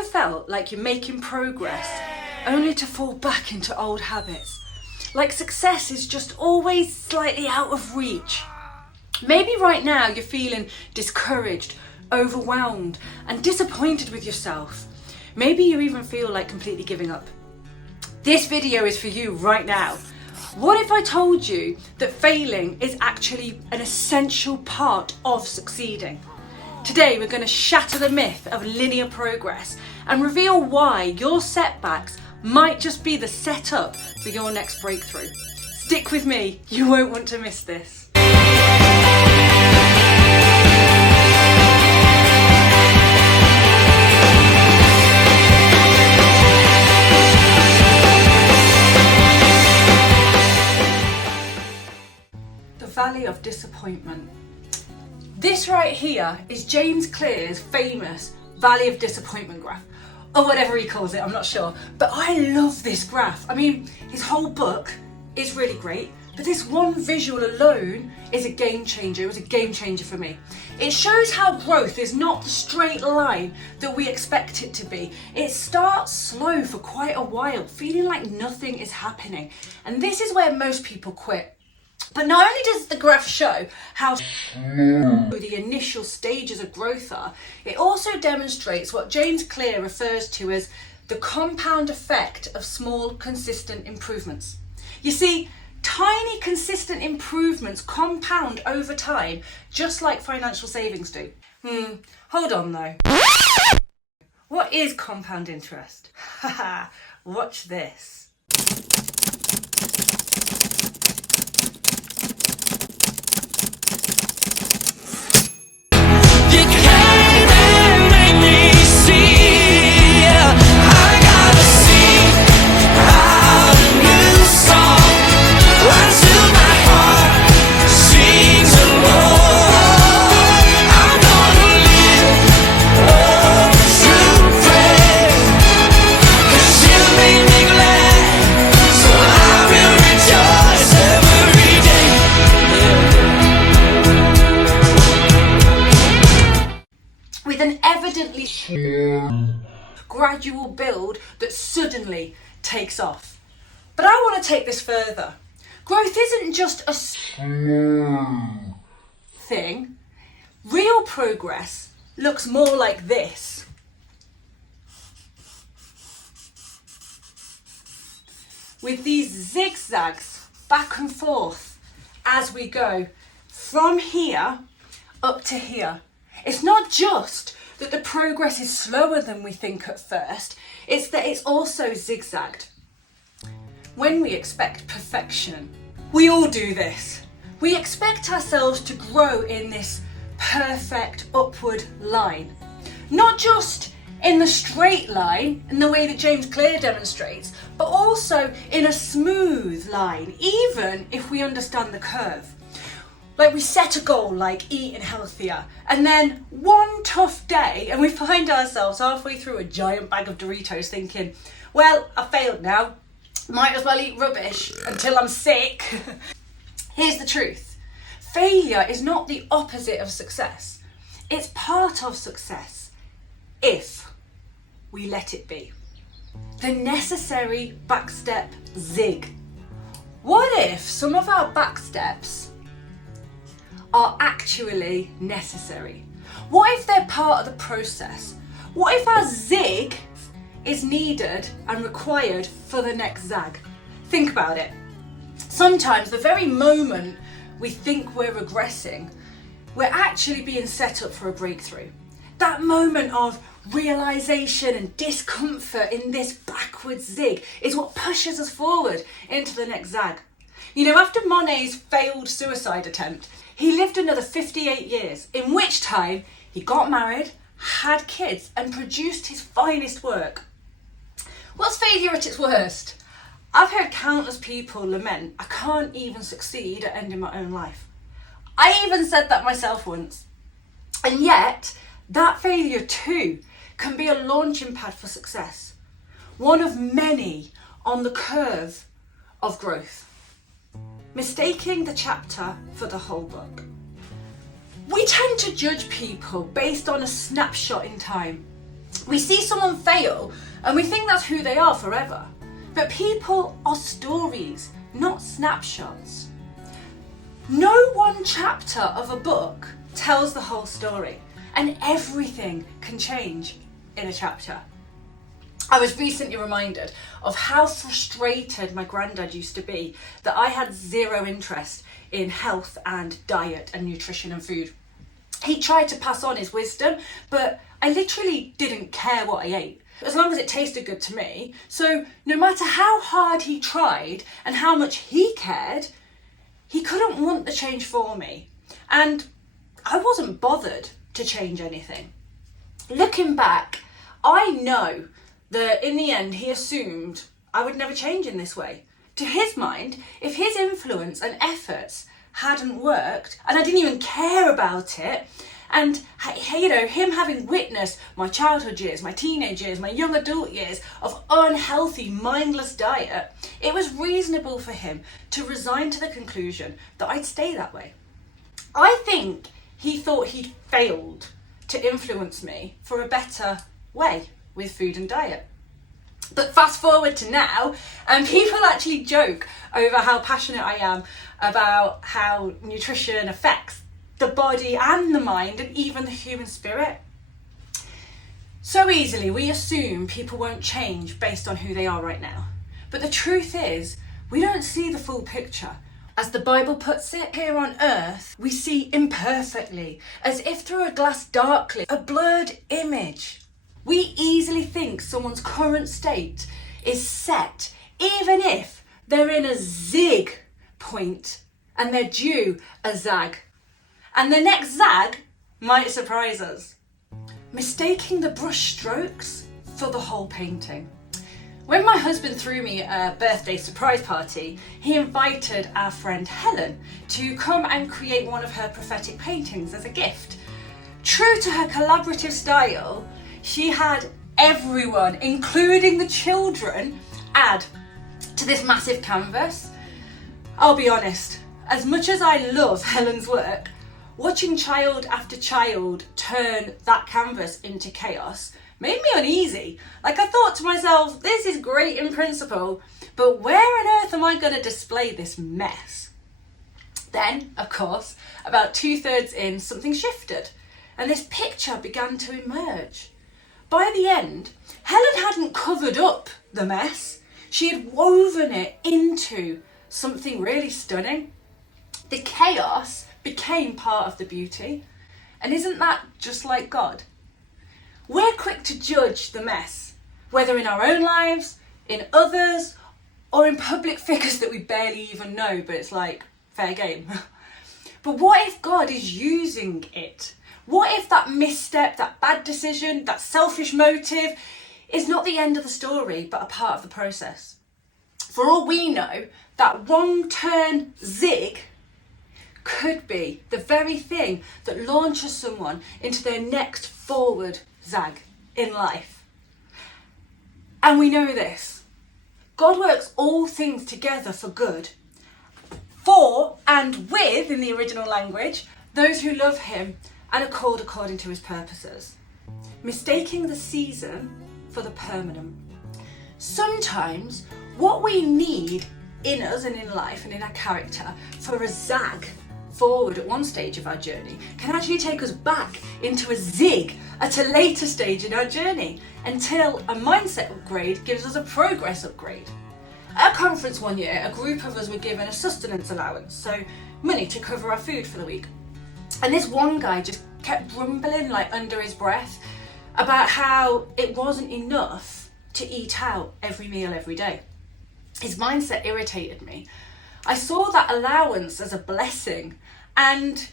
Ever felt like you're making progress only to fall back into old habits? Like success is just always slightly out of reach? Maybe right now you're feeling discouraged, overwhelmed, and disappointed with yourself. Maybe you even feel like completely giving up. This video is for you right now. What if I told you that failing is actually an essential part of succeeding? Today we're going to shatter the myth of linear progress and reveal why your setbacks might just be the setup for your next breakthrough. Stick with me, you won't want to miss this. The Valley of Disappointment. This right here is James Clear's famous Valley of Disappointment graph, or whatever he calls it, I'm not sure. But I love this graph. I mean, his whole book is really great, but this one visual alone is a game changer. It was a game changer for me. It shows how growth is not the straight line that we expect it to be. It starts slow for quite a while, feeling like nothing is happening. And this is where most people quit. But not only does the graph show how slow the initial stages of growth are, it also demonstrates what James Clear refers to as the compound effect of small, consistent improvements. You see, tiny, consistent improvements compound over time, just like financial savings do. Hold on though. What is compound interest? Haha, watch this. Gradual build that suddenly takes off. But I want to take this further. Growth isn't just a slow thing. Real progress looks more like this. With these zigzags back and forth as we go from here up to here. It's not just that the progress is slower than we think at first, it's that it's also zigzagged. When we expect perfection, we all do this. We expect ourselves to grow in this perfect upward line. Not just in the straight line, in the way that James Clear demonstrates, but also in a smooth line, even if we understand the curve. Like we set a goal like eating healthier, and then one tough day and we find ourselves halfway through a giant bag of Doritos thinking, well, I failed now, might as well eat rubbish until I'm sick. Here's the truth. Failure is not the opposite of success. It's part of success if we let it be. The necessary backstep zig. What if some of our backsteps are actually necessary? What if they're part of the process? What if our zig is needed and required for the next zag? Think about it. Sometimes the very moment we think we're regressing, we're actually being set up for a breakthrough. That moment of realization and discomfort in this backwards zig is what pushes us forward into the next zag. You know, after Monet's failed suicide attempt, he lived another 58 years, in which time he got married, had kids, and produced his finest work. What's failure at its worst? I've heard countless people lament, I can't even succeed at ending my own life. I even said that myself once. And yet, that failure too can be a launching pad for success. One of many on the curve of growth. Mistaking the chapter for the whole book. We tend to judge people based on a snapshot in time. We see someone fail and we think that's who they are forever. But people are stories, not snapshots. No one chapter of a book tells the whole story, and everything can change in a chapter. I was recently reminded of how frustrated my granddad used to be that I had zero interest in health and diet and nutrition and food. He tried to pass on his wisdom, but I literally didn't care what I ate, as long as it tasted good to me. So no matter how hard he tried and how much he cared, he couldn't want the change for me. And I wasn't bothered to change anything. Looking back, I know that in the end he assumed I would never change in this way. To his mind, if his influence and efforts hadn't worked, and I didn't even care about it, and him having witnessed my childhood years, my teenage years, my young adult years of unhealthy, mindless diet, it was reasonable for him to resign to the conclusion that I'd stay that way. I think he thought he'd failed to influence me for a better way with food and diet. But fast forward to now, and people actually joke over how passionate I am about how nutrition affects the body and the mind and even the human spirit. So easily we assume people won't change based on who they are right now. But the truth is, we don't see the full picture. As the Bible puts it, here on earth, we see imperfectly, as if through a glass darkly, a blurred image. We easily think someone's current state is set, even if they're in a zig point and they're due a zag. And the next zag might surprise us. Mistaking the brush strokes for the whole painting. When my husband threw me a birthday surprise party, he invited our friend Helen to come and create one of her prophetic paintings as a gift. True to her collaborative style, she had everyone, including the children, add to this massive canvas. I'll be honest, as much as I love Helen's work, watching child after child turn that canvas into chaos made me uneasy. Like, I thought to myself, this is great in principle, but where on earth am I going to display this mess? Then, of course, about 2/3 in, something shifted, and this picture began to emerge. By the end, Helen hadn't covered up the mess. She had woven it into something really stunning. The chaos became part of the beauty. And isn't that just like God? We're quick to judge the mess, whether in our own lives, in others, or in public figures that we barely even know, but it's like, fair game. But what if God is using it? What if that misstep, that bad decision, that selfish motive is not the end of the story, but a part of the process? For all we know, that wrong turn zig could be the very thing that launches someone into their next forward zag in life. And we know this. God works all things together for good. For and with, in the original language, those who love him and are called according to his purposes. Mistaking the season for the permanent. Sometimes what we need in us and in life and in our character for a zag forward at one stage of our journey can actually take us back into a zig at a later stage in our journey until a mindset upgrade gives us a progress upgrade. At a conference one year, a group of us were given a sustenance allowance, so money to cover our food for the week. And this one guy just kept grumbling like under his breath about how it wasn't enough to eat out every meal every day. His mindset irritated me. I saw that allowance as a blessing, and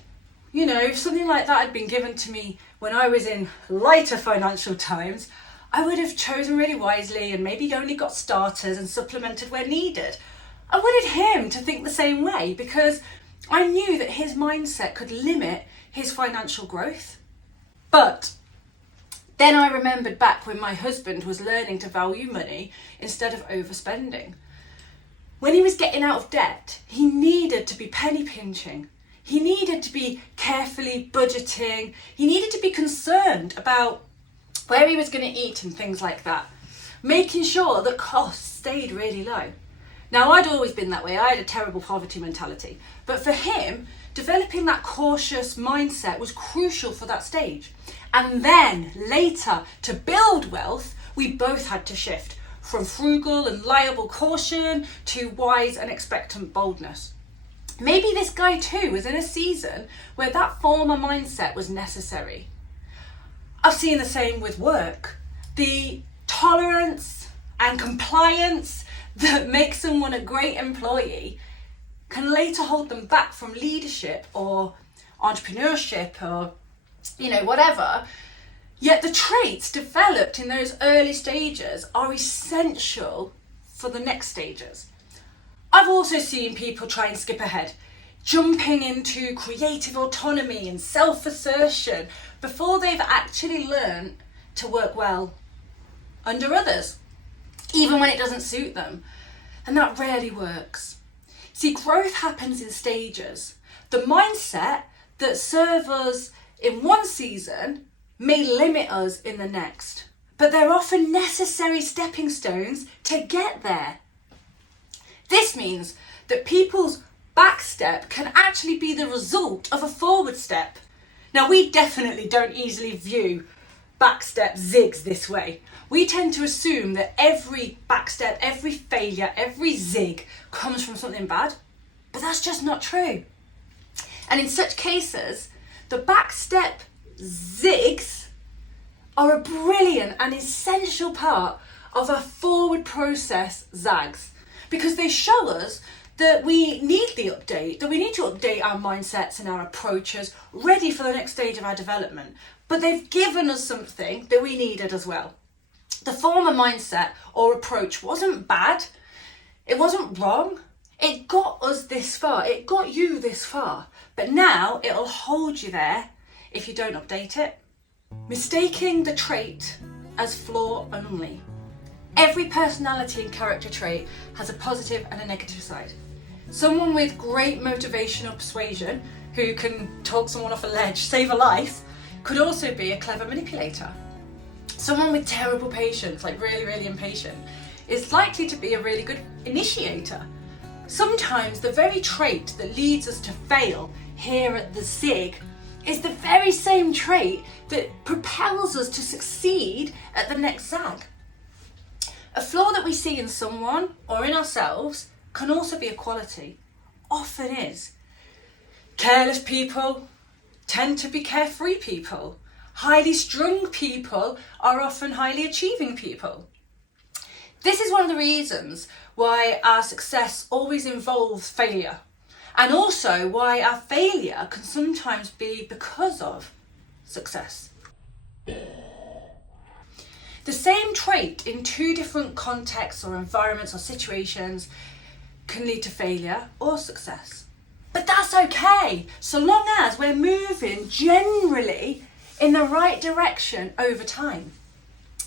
if something like that had been given to me when I was in lighter financial times, I would have chosen really wisely and maybe only got starters and supplemented where needed. I wanted him to think the same way because I knew that his mindset could limit his financial growth. But then I remembered back when my husband was learning to value money instead of overspending. When he was getting out of debt, he needed to be penny pinching. He needed to be carefully budgeting. He needed to be concerned about where he was going to eat and things like that, making sure that costs stayed really low. Now, I'd always been that way. I had a terrible poverty mentality. But for him, developing that cautious mindset was crucial for that stage. And then later, to build wealth, we both had to shift from frugal and liable caution to wise and expectant boldness. Maybe this guy too was in a season where that former mindset was necessary. I've seen the same with work. The tolerance and compliance that makes someone a great employee can later hold them back from leadership or entrepreneurship or, whatever. Yet the traits developed in those early stages are essential for the next stages. I've also seen people try and skip ahead, jumping into creative autonomy and self-assertion before they've actually learned to work well under others, even when it doesn't suit them. And that rarely works. See, growth happens in stages. The mindset that serves us in one season may limit us in the next, but they're often necessary stepping stones to get there. This means that people's backstep can actually be the result of a forward step. Now, we definitely don't easily view backstep zigs this way. We tend to assume that every backstep, every failure, every zig comes from something bad, but that's just not true. And in such cases, the backstep zigs are a brilliant and essential part of a forward process zags, because they show us that we need the update, that we need to update our mindsets and our approaches ready for the next stage of our development. But they've given us something that we needed as well. The former mindset or approach wasn't bad. It wasn't wrong. It got us this far. It got you this far. But now it'll hold you there if you don't update it. Mistaking the trait as flaw only. Every personality and character trait has a positive and a negative side. Someone with great motivational persuasion, who can talk someone off a ledge, save a life, could also be a clever manipulator. Someone with terrible patience, like really, really impatient, is likely to be a really good initiator. Sometimes the very trait that leads us to fail here at the Zig is the very same trait that propels us to succeed at the next Zag. A flaw that we see in someone or in ourselves can also be a quality, often is. Careless people tend to be carefree people. Highly strung people are often highly achieving people. This is one of the reasons why our success always involves failure, and also why our failure can sometimes be because of success. The same trait in two different contexts or environments or situations can lead to failure or success. But that's okay, so long as we're moving generally in the right direction over time.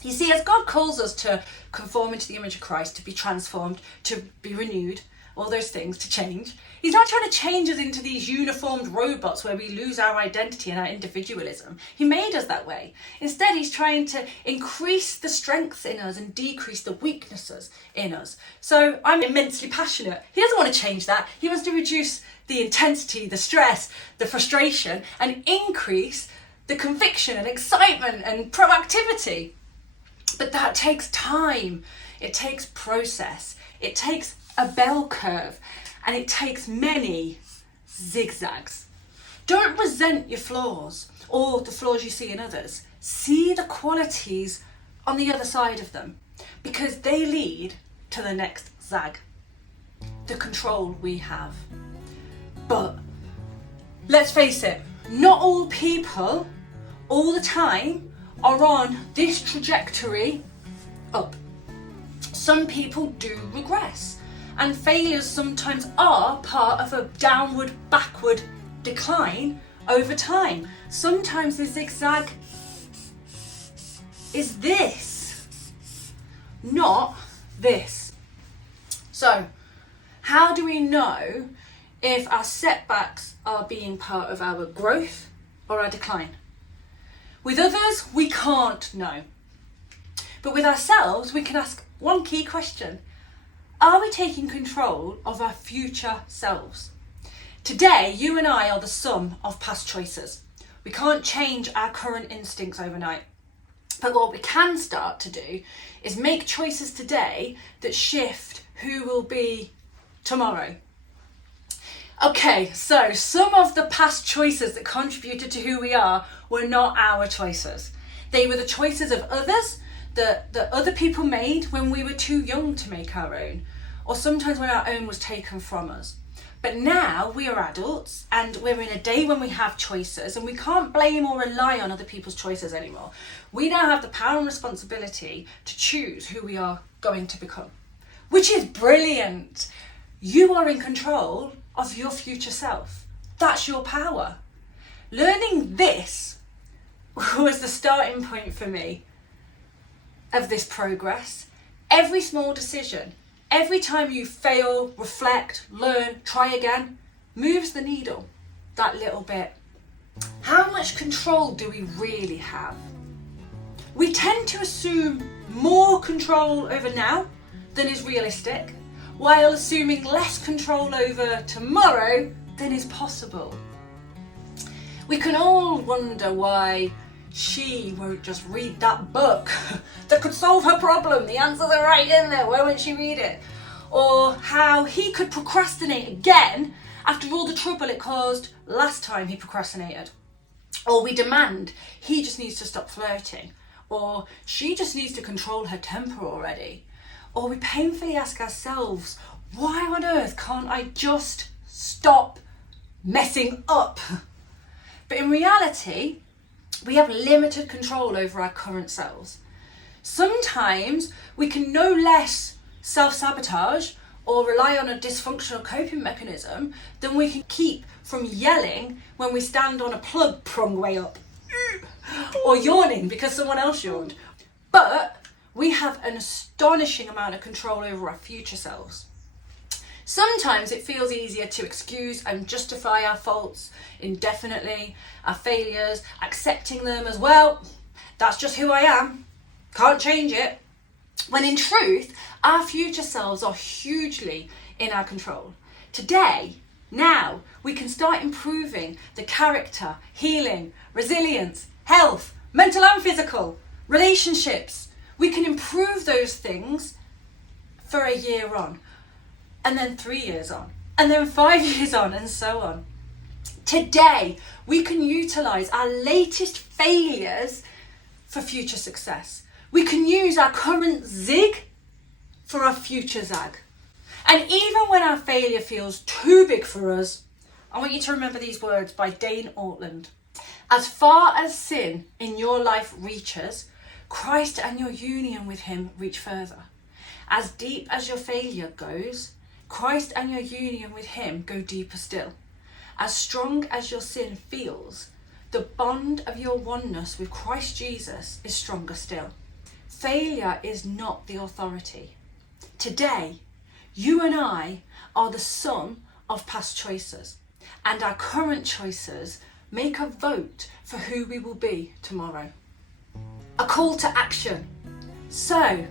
You see, as God calls us to conform into the image of Christ, to be transformed, to be renewed, all those things, to change, He's not trying to change us into these uniformed robots where we lose our identity and our individualism. He made us that way. Instead, He's trying to increase the strengths in us and decrease the weaknesses in us. So I'm immensely passionate. He doesn't want to change that. He wants to reduce the intensity, the stress, the frustration, and increase the conviction and excitement and proactivity. But that takes time. It takes process. It takes a bell curve. And it takes many zigzags. Don't resent your flaws or the flaws you see in others. See the qualities on the other side of them, because they lead to the next zag, the control we have. But let's face it, not all people all the time are on this trajectory up. Some people do regress. And failures sometimes are part of a downward, backward decline over time. Sometimes the zigzag is this, not this. So, how do we know if our setbacks are being part of our growth or our decline? With others, we can't know. But with ourselves, we can ask one key question. Are we taking control of our future selves? Today, you and I are the sum of past choices. We can't change our current instincts overnight. But what we can start to do is make choices today that shift who we'll be tomorrow. Okay, so some of the past choices that contributed to who we are were not our choices. They were the choices of others that other people made when we were too young to make our own, or sometimes when our own was taken from us. But now we are adults and we're in a day when we have choices, and we can't blame or rely on other people's choices anymore. We now have the power and responsibility to choose who we are going to become, which is brilliant. You are in control of your future self. That's your power. Learning this was the starting point for me of this progress. Every small decision, every time you fail, reflect, learn, try again, moves the needle that little bit. How much control do we really have? We tend to assume more control over now than is realistic, while assuming less control over tomorrow than is possible. We can all wonder why she won't just read that book that could solve her problem. The answers are right in there, why won't she read it? Or how he could procrastinate again after all the trouble it caused last time he procrastinated. Or we demand he just needs to stop flirting. Or she just needs to control her temper already. Or we painfully ask ourselves, why on earth can't I just stop messing up? But in reality, we have limited control over our current selves. Sometimes we can no less self-sabotage or rely on a dysfunctional coping mechanism than we can keep from yelling when we stand on a plug prong way up, or yawning because someone else yawned. But we have an astonishing amount of control over our future selves. Sometimes it feels easier to excuse and justify our faults indefinitely, our failures, accepting them as, well, that's just who I am, can't change it. When in truth, our future selves are hugely in our control. Today, now, we can start improving the character, healing, resilience, health, mental and physical, relationships. We can improve those things for a year on, and then 3 years on, and then 5 years on, and so on. Today, we can utilise our latest failures for future success. We can use our current zig for our future zag. And even when our failure feels too big for us, I want you to remember these words by Dane Ortland. As far as sin in your life reaches, Christ and your union with him reach further. As deep as your failure goes, Christ and your union with him go deeper still. As strong as your sin feels, the bond of your oneness with Christ Jesus is stronger still. Failure is not the authority. Today, you and I are the sum of past choices, and our current choices make a vote for who we will be tomorrow. A call to action. So,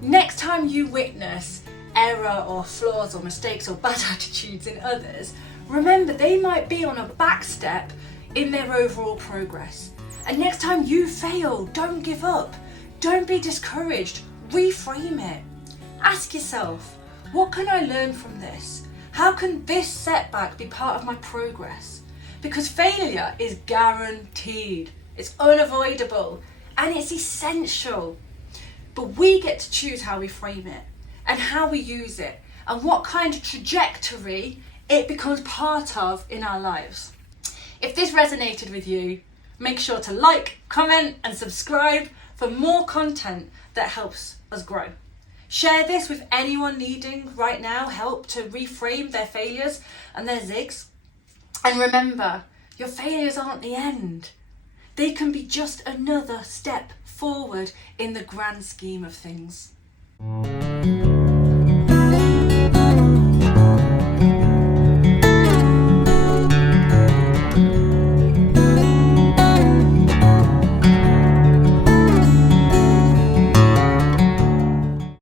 next time you witness error or flaws or mistakes or bad attitudes in others, remember they might be on a backstep in their overall progress. And next time you fail, don't give up. Don't be discouraged. Reframe it. Ask yourself, what can I learn from this? How can this setback be part of my progress? Because failure is guaranteed. It's unavoidable and it's essential. But we get to choose how we frame it and how we use it and what kind of trajectory it becomes part of in our lives. If this resonated with you, make sure to like, comment and subscribe for more content that helps us grow. Share this with anyone needing right now help to reframe their failures and their zigs. And remember, your failures aren't the end. They can be just another step forward in the grand scheme of things.